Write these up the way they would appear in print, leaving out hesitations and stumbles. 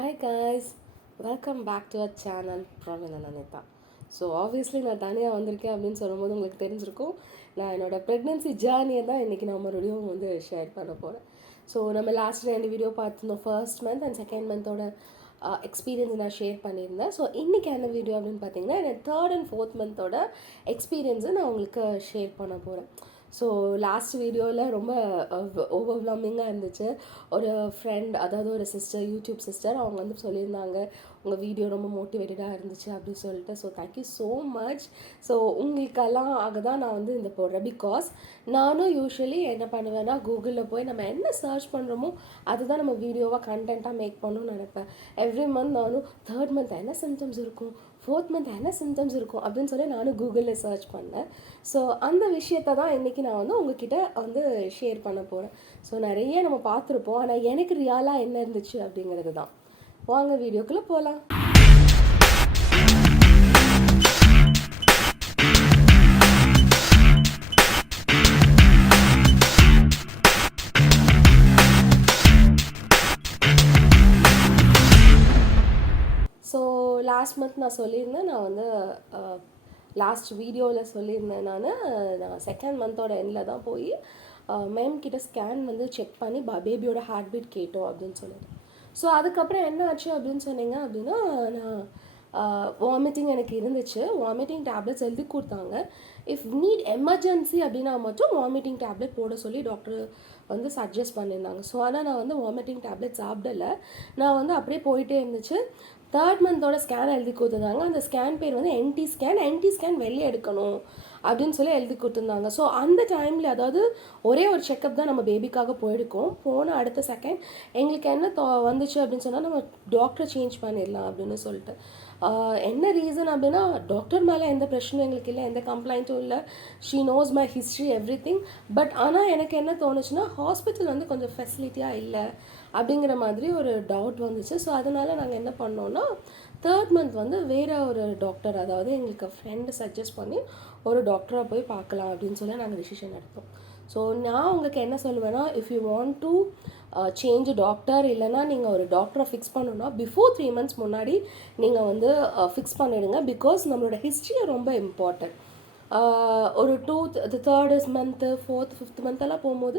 Hi guys, welcome back to our channel Praveen and Anita. So obviously நான் தனியாக வந்திருக்கேன் அப்படின்னு சொல்லும்போது உங்களுக்கு தெரிஞ்சிருக்கும். நான் என்னோடய ப்ரெக்னென்சி ஜேர்னியை தான் இன்றைக்கி நான் மறுபடியும் வந்து ஷேர் பண்ண போகிறேன். ஸோ நம்ம லாஸ்ட் 2 வீடியோ பார்த்துருந்தோம், ஃபர்ஸ்ட் மந்த் அண்ட் செகண்ட் மந்தோட எக்ஸ்பீரியன்ஸ் நான் ஷேர் பண்ணியிருந்தேன். ஸோ இன்றைக்கி என்ன வீடியோ அப்படின்னு பார்த்தீங்கன்னா என்னோட 3rd and 4th மந்தோட எக்ஸ்பீரியன்ஸை நான் உங்களுக்கு ஷேர் பண்ண போகிறேன். ஸோ லாஸ்ட் வீடியோவில் ரொம்ப ஓவர்வெல்மிங்காக இருந்துச்சு. ஒரு ஃப்ரெண்ட், அதாவது ஒரு சிஸ்டர், யூடியூப் சிஸ்டர், அவங்க வந்து சொல்லியிருந்தாங்க உங்கள் வீடியோ ரொம்ப மோட்டிவேட்டடாக இருந்துச்சு அப்படின்னு சொல்லிட்டு. So thank you so much. So உங்களுக்கெல்லாம் ஆக தான் நான் வந்து இந்த போடுறேன். பிகாஸ் நானும் யூஸ்வலி என்ன பண்ணுவேன்னா, கூகுளில் போய் நம்ம என்ன சர்ச் பண்ணுறோமோ அதுதான் நம்ம வீடியோவாக கண்டென்ட்டாக மேக் பண்ணணும்னு நினைப்பேன். எவ்ரி மந்த் நானும் 3rd மந்த் என்ன சிம்டம்ஸ் இருக்கும், 4th மந்த் என்ன சிம்டம்ஸ் இருக்கும் அப்படின்னு சொல்லி நானும் கூகுளில் சர்ச் பண்ணேன். ஸோ அந்த விஷயத்தை தான் இன்றைக்கி நான் வந்து உங்ககிட்ட வந்து ஷேர் பண்ண போகிறேன். ஸோ நிறைய நம்ம பார்த்துருப்போம், ஆனால் எனக்கு ரியலாக என்ன இருந்துச்சு அப்படிங்கிறது தான். வாங்க வீடியோக்குள்ளே போகலாம். ஸோ லாஸ்ட் மந்த் நான் சொல்லியிருந்தேன், நான் வந்து லாஸ்ட் வீடியோவில் சொல்லியிருந்தேன், நான் செகண்ட் மந்தோட எண்டில் தான் போய் மேம் கிட்ட ஸ்கேன் வந்து செக் பண்ணி பேபியோட ஹார்ட் பீட் கேட்டோம் அப்படின்னு சொல்லிட்டு. ஸோ அதுக்கப்புறம் என்ன ஆச்சு அப்படின்னு சொன்னீங்க அப்படின்னா, நான் வாமிட்டிங் எனக்கு இருந்துச்சு. வாமிட்டிங் டேப்லெட்ஸ் எழுதி கொடுத்தாங்க. இஃப் நீட் எமர்ஜென்சி அப்படின்னா மட்டும் வாமிட்டிங் டேப்லெட் போட சொல்லி டாக்டர் வந்து சஜஸ்ட் பண்ணியிருந்தாங்க. ஸோ ஆனால் நான் வந்து வாமிட்டிங் டேப்லெட் சாப்பிடலை. நான் வந்து அப்படியே போயிட்டே இருந்துச்சு. 3rd மந்தோட ஸ்கேன் எழுதி கொடுத்துருந்தாங்க. அந்த ஸ்கேன் பேர் வந்து என்டி ஸ்கேன் வெளியே எடுக்கணும் அப்படின்னு சொல்லி எழுதி கொடுத்துருந்தாங்க. ஸோ அந்த டைமில், அதாவது ஒரே ஒரு செக்கப் தான் நம்ம பேபிக்காக போயிருக்கோம். போன அடுத்த செகண்ட் எங்களுக்கு என்ன வந்துச்சு அப்படின்னு சொன்னால், நம்ம டாக்டரை சேஞ்ச் பண்ணிடலாம் அப்படின்னு சொல்லிட்டு. என்ன ரீசன் அப்படின்னா, டாக்டர் மேலே எந்த பிரச்சனையும் எங்களுக்கு இல்லை, எந்த கம்ப்ளைண்ட்டும் இல்லை. She nose my history everything. But ஆனால் எனக்கு என்ன தோணுச்சுன்னா, ஹாஸ்பிட்டல் வந்து கொஞ்சம் ஃபெசிலிட்டியாக இல்லை அப்படிங்கிற மாதிரி ஒரு டவுட் வந்துச்சு. ஸோ அதனால் நாங்கள் என்ன பண்ணோன்னா, 3rd மந்த் வந்து வேறு ஒரு டாக்டர், அதாவது எங்களுக்கு ஃப்ரெண்டு சஜஸ்ட் பண்ணி ஒரு டாக்டரை போய் பார்க்கலாம் அப்படின்னு சொல்லி நாங்கள் டிசிஷன் எடுத்தோம். ஸோ நான் உங்களுக்கு என்ன சொல்லுவேன்னா, if you want to change doctor, இல்லைனா நீங்கள் ஒரு டாக்டரை ஃபிக்ஸ் பண்ணணுன்னா பிஃபோர் 3 மந்த்ஸ் முன்னாடி நீங்கள் வந்து ஃபிக்ஸ் பண்ணிவிடுங்க. பிகாஸ் நம்மளோட ஹிஸ்ட்ரி ரொம்ப இம்பார்ட்டன்ட். ஒரு 3rd மந்த்து, 4th, 5th மந்த்தெல்லாம் போகும்போது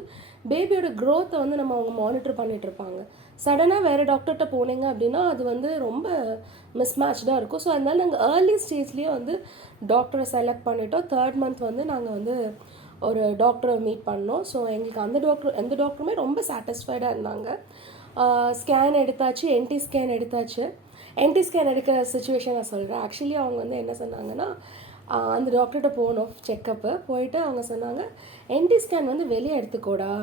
பேபியோட க்ரோத்தை வந்து அவங்க மானிட்டர் பண்ணிகிட்ருப்பாங்க. சடனாக வேறு டாக்டர்கிட்ட போனீங்க அப்படின்னா அது வந்து ரொம்ப மிஸ்மேட்ச்டாக இருக்கும். ஸோ அதனால் நாங்கள் ஏர்லி ஸ்டேஜ்லேயே வந்து டாக்டரை செலக்ட் பண்ணிட்டோம். 3rd மந்த் வந்து நாங்கள் வந்து ஒரு டாக்டரை மீட் பண்ணோம். ஸோ எங்களுக்கு எந்த டாக்டருமே ரொம்ப சாட்டிஸ்ஃபைடாக இருந்தாங்க. ஸ்கேன் எடுத்தாச்சு, என்டி ஸ்கேன் எடுத்தாச்சு. என்டி ஸ்கேன் எடுக்கிற சுச்சுவேஷன் நான் சொல்கிறேன். ஆக்சுவலி அவங்க வந்து என்ன சொன்னாங்கன்னா, அந்த டாக்டர்கிட்ட போனோம் செக்கப்பு. போயிட்டு அவங்க சொன்னாங்க, என்டி ஸ்கேன் வந்து வெளியே எடுத்துக்கோடா,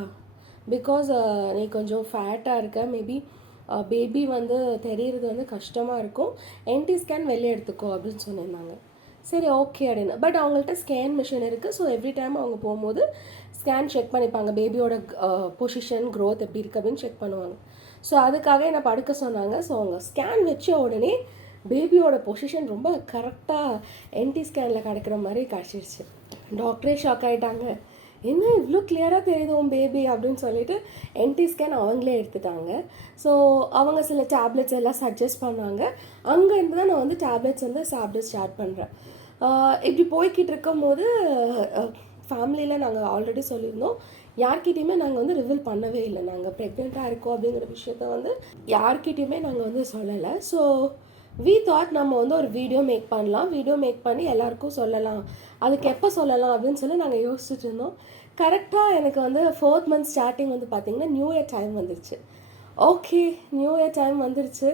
பிகாஸ் நீ கொஞ்சம் ஃபேட்டாக இருக்க, மேபி பேபி வந்து தெரிகிறது வந்து கஷ்டமாக இருக்கும், என்டி ஸ்கேன் வெளியே எடுத்துக்கோ அப்படின்னு சொல்லியிருந்தாங்க. சரி, ஓகே அப்படின்னு. பட் அவங்கள்ட்ட ஸ்கேன் மிஷின் இருக்குது. ஸோ எவ்ரி டைம் அவங்க போகும்போது ஸ்கேன் செக் பண்ணிப்பாங்க, பேபியோட பொசிஷன், க்ரோத் எப்படி இருக்குது அப்படின்னு செக் பண்ணுவாங்க. ஸோ அதுக்காக என்னை படுக்க சொன்னாங்க. ஸோ அவங்க ஸ்கேன் வச்ச உடனே பேபியோட பொசிஷன் ரொம்ப கரெக்டாக என்டி ஸ்கேனில் கிடக்கிற மாதிரி கிடச்சிருச்சு. டாக்டரே ஷாக் ஆகிட்டாங்க, என்ன இவ்வளோ கிளியராக தெரியுது உன் பேபி அப்படின்னு சொல்லிட்டு என்டி ஸ்கேன் அவங்களே எடுத்துட்டாங்க. ஸோ அவங்க சில டேப்லெட்ஸ் எல்லாம் சஜஸ்ட் பண்ணாங்க. அங்கேருந்து தான் நான் வந்து டேப்லெட்ஸ் வந்து சாப்பிட ஸ்டார்ட் பண்ணுறேன். இப்படி போய்கிட்டு இருக்கும் போது ஃபேமிலியில் நாங்கள் ஆல்ரெடி சொல்லியிருந்தோம், யார்கிட்டையுமே நாங்கள் வந்து ரிவீல் பண்ணவே இல்லை, நாங்கள் ப்ரெக்னெண்ட்டாக இருக்கோம் அப்படிங்கிற விஷயத்த வந்து யார்கிட்டையுமே நாங்கள் வந்து சொல்லலை. ஸோ வி தாட் நம்ம வந்து ஒரு வீடியோ மேக் பண்ணலாம், வீடியோ மேக் பண்ணி எல்லாருக்கும் சொல்லலாம். அதுக்கு எப்போ சொல்லலாம் அப்படின்னு சொல்லி நாங்கள் யோசிச்சுட்டு இருந்தோம். கரெக்டாக எனக்கு வந்து 4th மந்த் ஸ்டார்டிங் வந்து பார்த்திங்கன்னா நியூ இயர் டைம் வந்துருச்சு. ஓகே, நியூ இயர் டைம் வந்துருச்சு,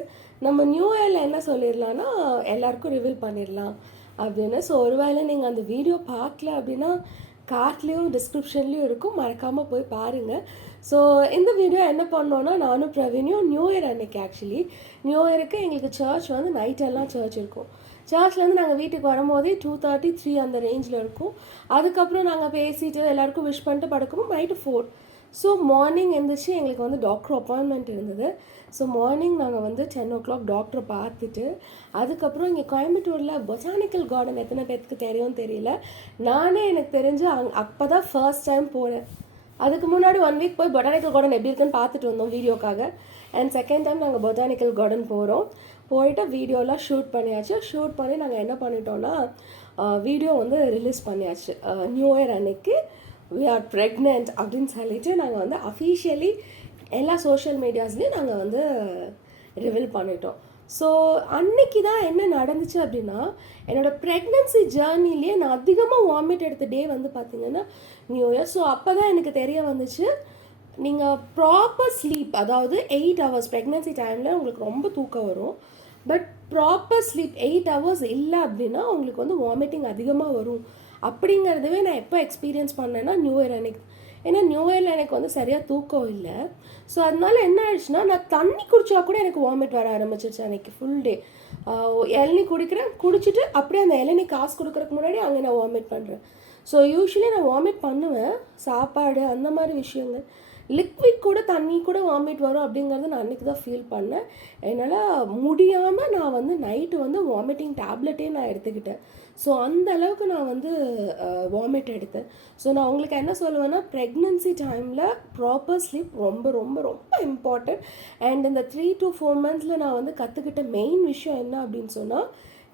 நம்ம நியூ இயரில் என்ன சொல்லிடலான்னா எல்லாருக்கும் ரிவீல் பண்ணிடலாம் அப்படின்னு. ஸோ ஒருவேளை நீங்கள் அந்த வீடியோ பார்க்கல அப்படின்னா கார்ட்லேயும் டிஸ்கிரிப்ஷன்லேயும் இருக்கும், மறக்காமல் போய் பாருங்கள். ஸோ இந்த வீடியோ என்ன பண்ணோன்னா, நானும் பிரவீனியும் நியூ இயர் அன்னைக்கு, ஆக்சுவலி நியூ இயருக்கு எங்களுக்கு சர்ச் வந்து நைட்டெல்லாம் சர்ச் இருக்கும். சர்ச்லேருந்து நாங்கள் வீட்டுக்கு வரும்போதே 2:30, 3 அந்த ரேஞ்சில் இருக்கும். அதுக்கப்புறம் நாங்கள் பேசிட்டு எல்லாருக்கும் விஷ் பண்ணிட்டு படுக்கணும் நைட்டு 4. ஸோ மார்னிங் எழுந்திரிச்சு எங்களுக்கு வந்து டாக்டர் அப்பாயின்மெண்ட் இருந்தது. ஸோ மார்னிங் நாங்கள் வந்து 10 o'clock டாக்டரை பார்த்துட்டு, அதுக்கப்புறம் இங்கே கோயம்புத்தூரில் பொட்டானிக்கல் கார்டன் எத்தனை பேருக்கு தெரியும் தெரியல, நானே எனக்கு தெரிஞ்சு அப்போ தான் ஃபர்ஸ்ட் டைம் போகிறேன். அதுக்கு முன்னாடி 1 வீக் போய் பொட்டானிக்கல் கார்டன் எப்படி இருக்குன்னு பார்த்துட்டு வந்தோம் வீடியோக்காக. அண்ட் செகண்ட் டைம் நாங்கள் பொட்டானிக்கல் கார்டன் போகிறோம். போயிட்டு வீடியோலாம் ஷூட் பண்ணியாச்சு. ஷூட் பண்ணி நாங்கள் என்ன பண்ணிட்டோம்னா வீடியோ வந்து ரிலீஸ் பண்ணியாச்சு. நியூ இயர் அன்னைக்கு வி ஆர் ப்ரெக்னென்ட் அப்படின்னு சொல்லிட்டு நாங்கள் வந்து அஃபீஷியலி எல்லா சோஷியல் மீடியாஸ்லேயும் நாங்கள் வந்து ரிவீல் பண்ணிட்டோம். ஸோ அன்னைக்கு தான் என்ன நடந்துச்சு அப்படின்னா, என்னோடய ப்ரெக்னன்சி ஜேர்னிலேயே நான் அதிகமாக வாமிட் எடுத்த டே வந்து பார்த்திங்கன்னா நியூ இயர். ஸோ அப்போ தான் எனக்கு தெரிய வந்துச்சு, நீங்கள் ப்ராப்பர் ஸ்லீப், அதாவது 8 hours ப்ரெக்னன்சி டைமில் உங்களுக்கு ரொம்ப தூக்கம் வரும். பட் ப்ராப்பர் ஸ்லீப் 8 hours இல்லை அப்படின்னா உங்களுக்கு வந்து வாமிட்டிங் அதிகமாக வரும். அப்படிங்கிறதுவே நான் எப்போ எக்ஸ்பீரியன்ஸ் பண்ணேன்னா நியூ இயர் அன்னைக்கு. ஏன்னா நியூ இயரில் எனக்கு வந்து சரியாக தூக்கம் இல்லை. ஸோ அதனால என்ன ஆயிடுச்சுன்னா, நான் தண்ணி குடிச்சா கூட எனக்கு வாமிட் வர ஆரம்பிச்சிருச்சு அன்றைக்கி ஃபுல் டே. இளநீ குடிச்சிட்டு அப்படியே அந்த இளநீ காசு கொடுக்குறதுக்கு முன்னாடி அங்கே நான் வாமிட் பண்ணுறேன். ஸோ யூஸ்வலி நான் வாமிட் பண்ணுவேன், சாப்பாடு அந்த மாதிரி விஷயங்கள். லிக்விட் கூட தண்ணி கூட வாமிட் வரும் அப்படிங்கிறது நான் அன்றைக்கி தான் ஃபீல் பண்ணேன். என்னால் முடியாமல் நான் வந்து நைட்டு வந்து வாமிட்டிங் டேப்லெட்டே நான் எடுத்துக்கிட்டேன். ஸோ அந்த அளவுக்கு நான் வந்து வாமிட் எடுத்தேன். ஸோ நான் உங்களுக்கு என்ன சொல்லுவேன்னா, ப்ரெக்னன்சி டைமில் ப்ராப்பர் ஸ்லீப் ரொம்ப ரொம்ப ரொம்ப இம்பார்ட்டன்ட். அண்ட் இந்த 3 to 4 months நான் வந்து கற்றுக்கிட்ட மெயின் விஷயம் என்ன அப்படின்னு சொன்னால்,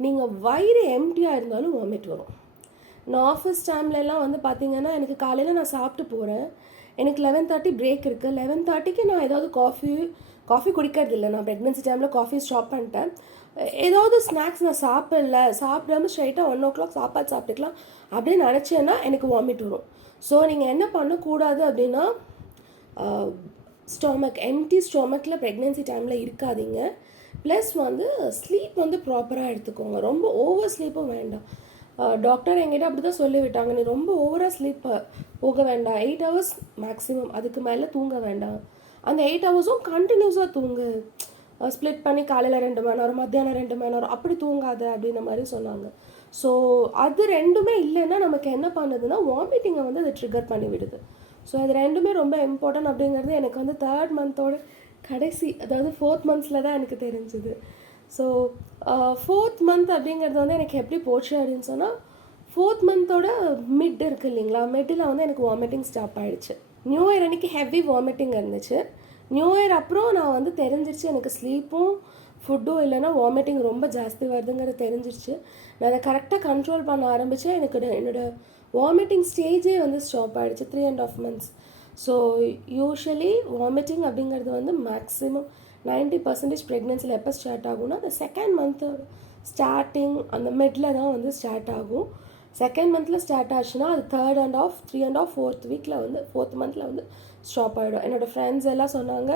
நீங்கள் வயிறு எம்டியாக இருந்தாலும் வாமிட் வரும். நான் ஆஃபீஸ் டைம்லலாம் வந்து பார்த்திங்கன்னா, எனக்கு காலையில் நான் சாப்பிட்டு போகிறேன், எனக்கு 11:30 பிரேக் இருக்குது. 11:30க்கு நான் ஏதாவது காஃபி குடிக்கிறது இல்லை. நான் ப்ரெக்னன்சி டைமில் காஃபி ஸ்டாப் பண்ணிட்டேன். ஏதாவது ஸ்நாக்ஸ் நான் சாப்பிடாம ஸ்ட்ரைட்டாக 1 o'clock சாப்பாடு சாப்பிட்டுக்கலாம் அப்படின்னு நினச்சேன்னா எனக்கு வாமிட் வரும். ஸோ நீங்கள் என்ன பண்ணக்கூடாது அப்படின்னா, எம்டி ஸ்டொமக்கில் ப்ரெக்னன்சி டைமில் இருக்காதீங்க. ப்ளஸ் வந்து ஸ்லீப் வந்து ப்ராப்பராக எடுத்துக்கோங்க. ரொம்ப ஓவர் ஸ்லீப்பும் வேண்டாம். டாக்டர் என்கிட்ட அப்படி தான் சொல்லிவிட்டாங்க, நீ ரொம்ப ஓவராக ஸ்லீப் போக வேண்டாம், 8 hours மேக்ஸிமம், அதுக்கு மேலே தூங்க வேண்டாம். அந்த 8 hours கண்டினியூஸாக தூங்கு, ஸ்ப்ளிட் பண்ணி காலையில் 2 மணி நேரம், மத்தியானம் 2 மணி நேரம், அப்படி தூங்காத அப்படின்ற மாதிரி சொன்னாங்க. ஸோ அது ரெண்டுமே இல்லைன்னா நமக்கு என்ன பண்ணுதுன்னா, வாமிட்டிங்கை வந்து அதை ட்ரிகர் பண்ணி விடுது. ஸோ அது ரெண்டுமே ரொம்ப இம்பார்ட்டன்ட் அப்படிங்கிறது எனக்கு வந்து 3rd month கடைசி, அதாவது 4th month தான் எனக்கு தெரிஞ்சுது. ஸோ 4th month அப்படிங்கிறது வந்து எனக்கு எப்படி போச்சு அப்படின்னு சொன்னால், 4th month மிட் இருக்குது இல்லைங்களா, மிட்டில் வந்து எனக்கு வாமிட்டிங் ஸ்டாப் ஆகிடுச்சு. நியூ இயர் அன்றைக்கி ஹெவி வாமிட்டிங் இருந்துச்சு. நியூ இயர் அப்புறம் நான் வந்து தெரிஞ்சிருச்சு, எனக்கு ஸ்லீப்பும் ஃபுட்டும் இல்லைன்னா வாமிட்டிங் ரொம்ப ஜாஸ்தி வருதுங்கிறது தெரிஞ்சிருச்சு. நான் அதை கரெக்டாக கண்ட்ரோல் பண்ண ஆரம்பித்தேன். எனக்கு என்னோடய வாமிட்டிங் ஸ்டேஜே வந்து ஸ்டாப் ஆகிடுச்சு 3.5 months. ஸோ யூஸ்வலி வாமிட்டிங் அப்படிங்கிறது வந்து மேக்ஸிமம் 90% ப்ரெக்னென்சியில் எப்போ ஸ்டார்ட் ஆகும்னா, அந்த 2nd month ஸ்டார்டிங் அந்த மிடில் தான் வந்து ஸ்டார்ட் ஆகும். 2nd month ஸ்டார்ட் ஆச்சுன்னா அது 3rd and half 3 and half 4th week வந்து 4th month வந்து ஸ்டாப் ஆகிடும். என்னோடய ஃப்ரெண்ட்ஸ் எல்லாம் சொன்னாங்க,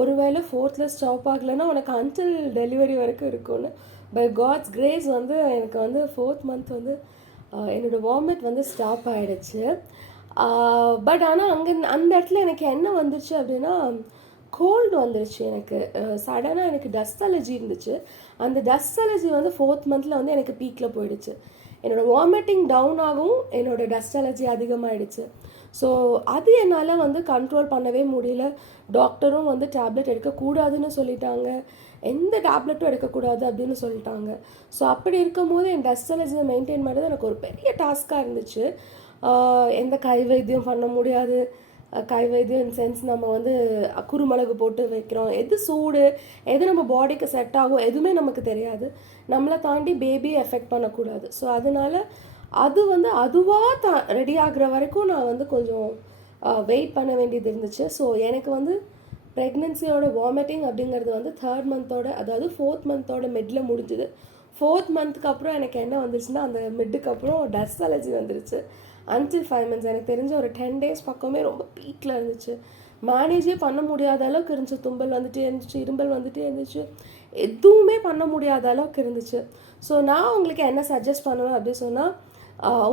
ஒருவேளை 4th ஸ்டாப் ஆகலைன்னா உனக்கு அன்டில் டெலிவரி வரைக்கும் இருக்கும்னு. பை காட்ஸ் கிரேஸ் வந்து எனக்கு வந்து 4th month வந்து என்னோடய வாமிட் வந்து ஸ்டாப் ஆகிடுச்சு. பட் ஆனால் அந்த இடத்துல எனக்கு என்ன வந்துச்சு அப்படின்னா, கோல்டு வந்துருச்சு எனக்கு. சடனாக எனக்கு டஸ்ட் அலர்ஜி இருந்துச்சு. அந்த டஸ்ட் அலர்ஜி வந்து 4th month வந்து எனக்கு பீக்கில் போயிடுச்சு. என்னோடய வாமிட்டிங் டவுன் ஆகும், என்னோடய டஸ்ட் அலர்ஜி அதிகமாகிடுச்சு. ஸோ அது என்னால் வந்து கண்ட்ரோல் பண்ணவே முடியல. டாக்டரும் வந்து டேப்லெட் எடுக்கக்கூடாதுன்னு சொல்லிட்டாங்க, எந்த டேப்லெட்டும் எடுக்கக்கூடாது அப்படின்னு சொல்லிட்டாங்க. ஸோ அப்படி இருக்கும் போது என் டஸ்ட் அலர்ஜியை மெயின்டைன் பண்ணுறது எனக்கு ஒரு பெரிய டாஸ்க்காக இருந்துச்சு. எந்த கை வைத்தியம் பண்ண முடியாது. கை வைத்தியம் இன் சென்ஸ் நம்ம வந்து குருமிளகு போட்டு வைக்கிறோம், எது சூடு, எது நம்ம பாடிக்கு செட் ஆகும் எதுவுமே நமக்கு தெரியாது. நம்மளை தாண்டி பேபியை எஃபெக்ட் பண்ணக்கூடாது. ஸோ அதனால் அது வந்து அதுவாக ரெடி ஆகிற வரைக்கும் நான் வந்து கொஞ்சம் வெயிட் பண்ண வேண்டியது இருந்துச்சு. ஸோ எனக்கு வந்து ப்ரெக்னென்சியோட வாமிட்டிங் அப்படிங்கிறது வந்து 3rd month அதாவது 4th month மிடில் முடிஞ்சுது. 4th month அப்புறம் எனக்கு என்ன வந்துருச்சுன்னா, அந்த மிட்டுக்கு அப்புறம் டஸ்ட் அலர்ஜி வந்துருச்சு. until 5 months எனக்கு தெரிஞ்ச ஒரு 10 days பக்கமே ரொம்ப பீக்கில் இருந்துச்சு. மேனேஜே பண்ண முடியாத அளவுக்கு இருந்துச்சு. தும்பல் வந்துட்டே இருந்துச்சு, இரும்பல் வந்துட்டே இருந்துச்சு, எதுவுமே பண்ண முடியாத அளவுக்கு இருந்துச்சு. ஸோ நான் உங்களுக்கு என்ன சஜஸ்ட் பண்ணுவேன் அப்படின்னு சொன்னால்,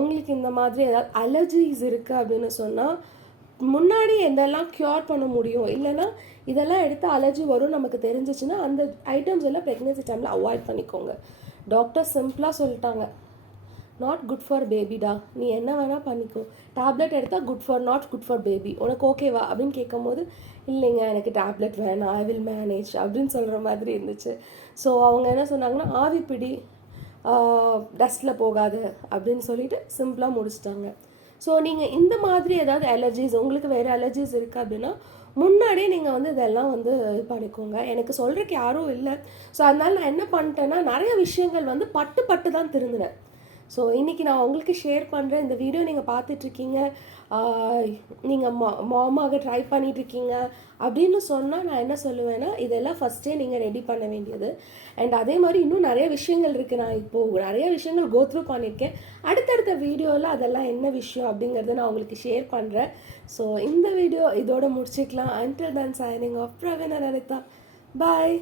உங்களுக்கு இந்த மாதிரி ஏதாவது அலர்ஜிஸ் இருக்குது அப்படின்னு சொன்னால், முன்னாடி எதெல்லாம் க்யூர் பண்ண முடியும், இல்லைன்னா இதெல்லாம் எடுத்து அலர்ஜி வரும் நமக்கு தெரிஞ்சிச்சுன்னா அந்த ஐட்டம்ஸ் எல்லாம் ப்ரெக்னென்சி டைமில் அவாய்ட் பண்ணிக்கோங்க. டாக்டர் சிம்பிளாக சொல்லிட்டாங்க, நாட் குட் ஃபார் பேபிடா, நீ என்ன வேணால் பண்ணிக்கோ, டேப்லெட் எடுத்தால் good for not good for baby, உனக்கு ஓகேவா அப்படின்னு கேட்கும்போது, இல்லைங்க எனக்கு டேப்லெட் வேணாம், ஐ வில் மேனேஜ் அப்படின்னு சொல்கிற மாதிரி இருந்துச்சு. ஸோ அவங்க என்ன சொன்னாங்கன்னா, ஆவி பிடி, டஸ்ட்டில் போகாது அப்படின்னு சொல்லிட்டு சிம்பிளாக முடிச்சிட்டாங்க. ஸோ நீங்கள் இந்த மாதிரி ஏதாவது அலர்ஜிஸ், உங்களுக்கு வேறு அலர்ஜிஸ் இருக்குது அப்படின்னா முன்னாடியே நீங்கள் வந்து இதெல்லாம் வந்து இது பண்ணிக்கோங்க. எனக்கு சொல்கிறக்கு யாரும் இல்லை. ஸோ அதனால் நான் என்ன பண்ணிட்டேன்னா நிறைய விஷயங்கள் வந்து பட்டு பட்டு தான் திருந்தினேன். ஸோ இன்றைக்கி நான் உங்களுக்கு ஷேர் பண்ணுறேன். இந்த வீடியோ நீங்கள் பார்த்துட்ருக்கீங்க, நீங்கள் மாமாக ட்ரை பண்ணிகிட்ருக்கீங்க அப்படின்னு சொன்னால் நான் என்ன சொல்லுவேன்னா, இதெல்லாம் ஃபஸ்ட்டே நீங்கள் ரெடி பண்ண வேண்டியது. அண்ட் அதே மாதிரி இன்னும் நிறைய விஷயங்கள் இருக்குது. நான் இப்போது நிறைய விஷயங்கள் கோத்ரூ பண்ணியிருக்கேன். அடுத்தடுத்த வீடியோவில் அதெல்லாம் என்ன விஷயம் அப்படிங்கிறத நான் உங்களுக்கு ஷேர் பண்ணுறேன். ஸோ இந்த வீடியோ இதோட முடிச்சுக்கலாம். Until then signing off Praveen and Anitha. Bye.